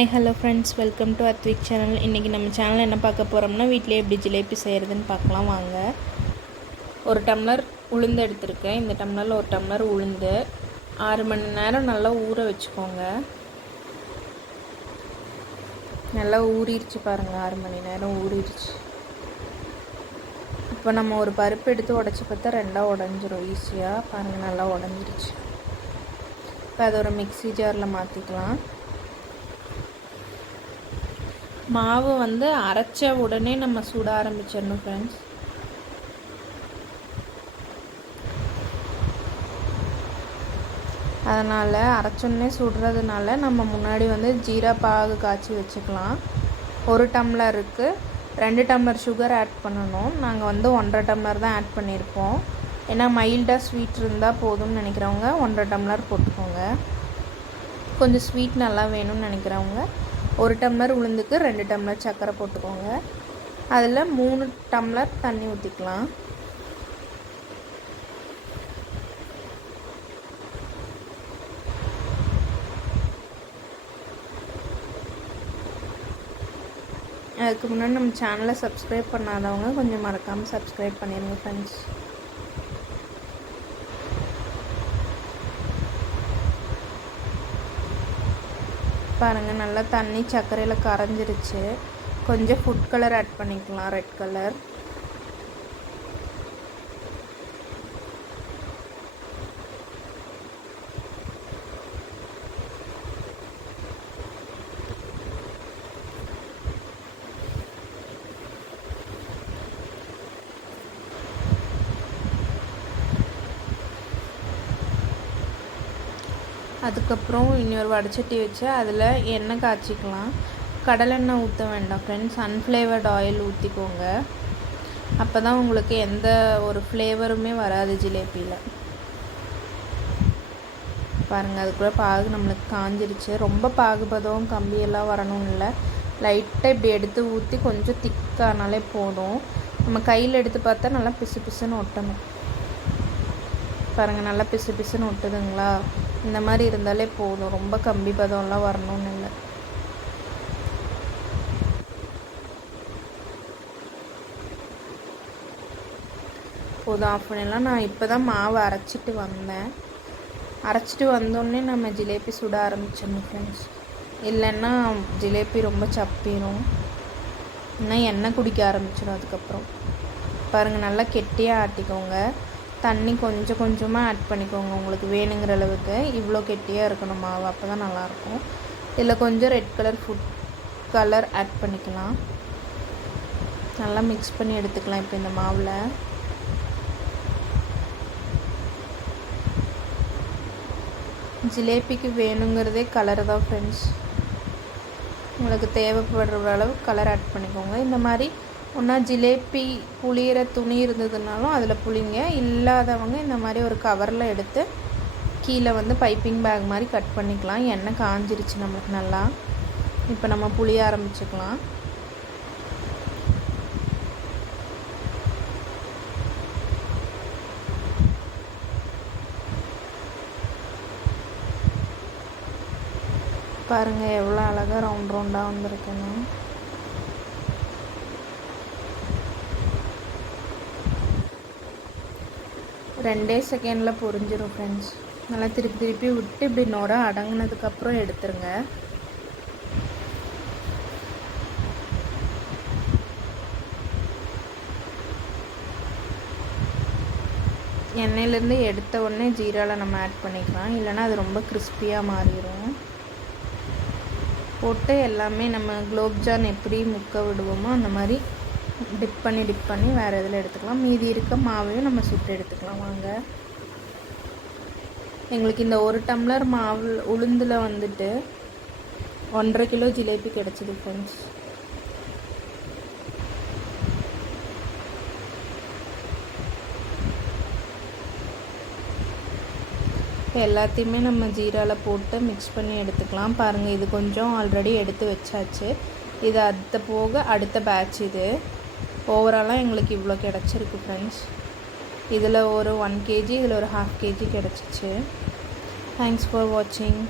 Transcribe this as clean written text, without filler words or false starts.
Hi hello friends, welcome to Advik channel. இன்றைக்கி நம்ம சேனலில் என்ன பார்க்க போகிறோம்னா, வீட்டிலே எப்படி ஜிலேபி செய்கிறதுன்னு பார்க்கலாம் வாங்க. ஒரு டம்ளர் உளுந்து எடுத்திருக்கேன். இந்த டம்ளரில் ஒரு டம்ளர் உளுந்து 6 மணி நேரம் நல்லா ஊற வச்சுக்கோங்க. நல்லா ஊறிடுச்சு பாருங்கள், 6 மணி நேரம் ஊறிடுச்சு. இப்போ நம்ம ஒரு பருப்பு எடுத்து உடச்சி பார்த்தா ரெண்டாக உடஞ்சிரும் ஈஸியாக. பாருங்கள், நல்லா உடஞ்சிருச்சு. இப்போ அதை ஒரு மிக்ஸி ஜாரில் மாற்றிக்கலாம். மாவு அரைச்ச உடனே நம்ம சுட ஆரம்பிச்சிடணும் ஃப்ரெண்ட்ஸ். அதனால் அரைச்சோடனே சுடுறதுனால நம்ம முன்னாடி ஜீரா பாகு காய்ச்சி வச்சுக்கலாம். 1 டம்ளருக்கு 2 டம்ளர் சுகர் ஆட் பண்ணணும். நாங்கள் 1.5 டம்ளர் தான் ஆட் பண்ணியிருக்கோம். ஏன்னா மைல்டாக ஸ்வீட் இருந்தால் போதும்னு நினைக்கிறவங்க 1.5 டம்ளர் போட்டுக்கோங்க. கொஞ்சம் ஸ்வீட் நல்லா வேணும்னு நினைக்கிறவங்க 1 டம்ளர் உளுந்துக்கு 2 டம்ளர் சர்க்கரை போட்டுக்கோங்க. அதில் 3 டம்ளர் தண்ணி ஊற்றிக்கலாம். அதுக்கு முன்னாடி நம்ம சேனலை சப்ஸ்கிரைப் பண்ணாதவங்க கொஞ்சம் மறக்காமல் சப்ஸ்கிரைப் பண்ணிடுங்க ஃப்ரெண்ட்ஸ். பாருங்கள், நல்லா தண்ணி சர்க்கரையில் கரைஞ்சிருச்சு. கொஞ்சம் ஃபுட் கலர் ஆட் பண்ணிக்கலாம், ரெட் கலர். அதுக்கப்புறம் இன்னொரு வடைச்சட்டி வச்சு அதில் எண்ணெய் காய்ச்சிக்கலாம். கடலெண்ணெய் ஊற்ற வேண்டாம் ஃப்ரெண்ட்ஸ், சன்ஃப்ளேவர்ட் ஆயில் ஊற்றிக்கோங்க. அப்போ தான் உங்களுக்கு எந்த ஒரு ஃப்ளேவருமே வராது ஜிலேபியில். பாருங்கள், அதுக்குள்ளே பாகு நம்மளுக்கு காஞ்சிருச்சு. ரொம்ப பாகுபதம் கம்பியெல்லாம் வரணும்னு இல்லை, லைட்டாக இப்படி எடுத்து ஊற்றி கொஞ்சம் திக்கானாலே போதும். நம்ம கையில் எடுத்து பார்த்தா நல்லா பிசு பிசுன்னு ஒட்டணும். பாருங்கள், நல்லா பிசு பிசுன்னு ஒட்டுதுங்களா? இந்த மாதிரி இருந்தாலே போதும், ரொம்ப கம்பி பதம்லாம் வரணும்னு இல்லை. போதும் ஆஃப் பண்ணிடலாம். நான் இப்போ தான் மாவு அரைச்சிட்டு வந்தேன். அரைச்சிட்டு வந்தோடனே நம்ம ஜிலேபி சுட ஆரம்பிச்சிடணும் ஃப்ரெண்ட்ஸ். இல்லைன்னா ஜிலேபி ரொம்ப சப்பிடும், இன்னும் எண்ணெய் குடிக்க ஆரம்பிச்சிடும். அதுக்கப்புறம் பாருங்கள், நல்லா கெட்டியாக ஆட்டிக்கோங்க. தண்ணி கொஞ்சம் கொஞ்சமாக ஆட் பண்ணிக்கோங்க, உங்களுக்கு வேணுங்கிற அளவுக்கு. இவ்வளோ கெட்டியாக இருக்கணும் மாவு, அப்போ தான் நல்லாயிருக்கும். இதில் கொஞ்சம் red colour food colour add பண்ணிக்கலாம். நல்லா மிக்ஸ் பண்ணி எடுத்துக்கலாம். இப்போ இந்த மாவில் ஜிலேபிக்கு வேணுங்கிறதே கலர் தான் ஃப்ரெண்ட்ஸ். உங்களுக்கு தேவைப்படுற அளவு கலர் ஆட் பண்ணிக்கோங்க. இந்த மாதிரி ஒன்றா ஜிலேபி புளியிற துணி இருந்ததுனாலும் அதில் புளிங்க, இல்லாதவங்க இந்த மாதிரி ஒரு கவரில் எடுத்து கீழே பைப்பிங் பேக் மாதிரி கட் பண்ணிக்கலாம். எண்ணெய் காஞ்சிருச்சு நம்மளுக்கு நல்லா. இப்போ நம்ம புளிய ஆரம்பிச்சுக்கலாம். பாருங்கள், எவ்வளோ அழகாக ரவுண்ட் ரவுண்டாக வந்திருக்குன்னு. 2 செகண்டில் பொரிஞ்சிடும் ஃப்ரெண்ட்ஸ். நல்லா திருப்பி திருப்பி விட்டு இப்படி நொரை அடங்கினதுக்கப்புறம் எடுத்துருங்க. எண்ணெயிலேருந்து எடுத்த உடனே ஜீராவில் நம்ம ஆட் பண்ணிக்கலாம், இல்லைனா அது ரொம்ப கிறிஸ்பியாக மாறிடும். போட்டு எல்லாமே நம்ம குலோப்ஜான் எப்படி முக்க விடுவோமோ அந்த மாதிரி டிப் பண்ணி வேறு இதில் எடுத்துக்கலாம். மீதி இருக்க மாவையும் நம்ம சுட்டு எடுத்துக்கலாம் வாங்க. எங்களுக்கு இந்த 1 டம்ளர் மாவு உளுந்தில் 1.5 கிலோ ஜிலேபி கிடச்சிது ஃப்ரெண்ட்ஸ். இப்போ எல்லாத்தையுமே நம்ம ஜீராவில் போட்டு மிக்ஸ் பண்ணி எடுத்துக்கலாம். பாருங்கள், இது கொஞ்சம் ஆல்ரெடி எடுத்து வச்சாச்சு. இது அடுத்த போக அடுத்த பேட்ச். இது ஓவராலாக எங்களுக்கு இவ்வளோ கிடச்சிருக்கு ஃப்ரெண்ட்ஸ். இதில் ஒரு 1 kg, இதில் ஒரு 1/2 kg கிடச்சிச்சு. தேங்க்ஸ் ஃபார் வாட்சிங்.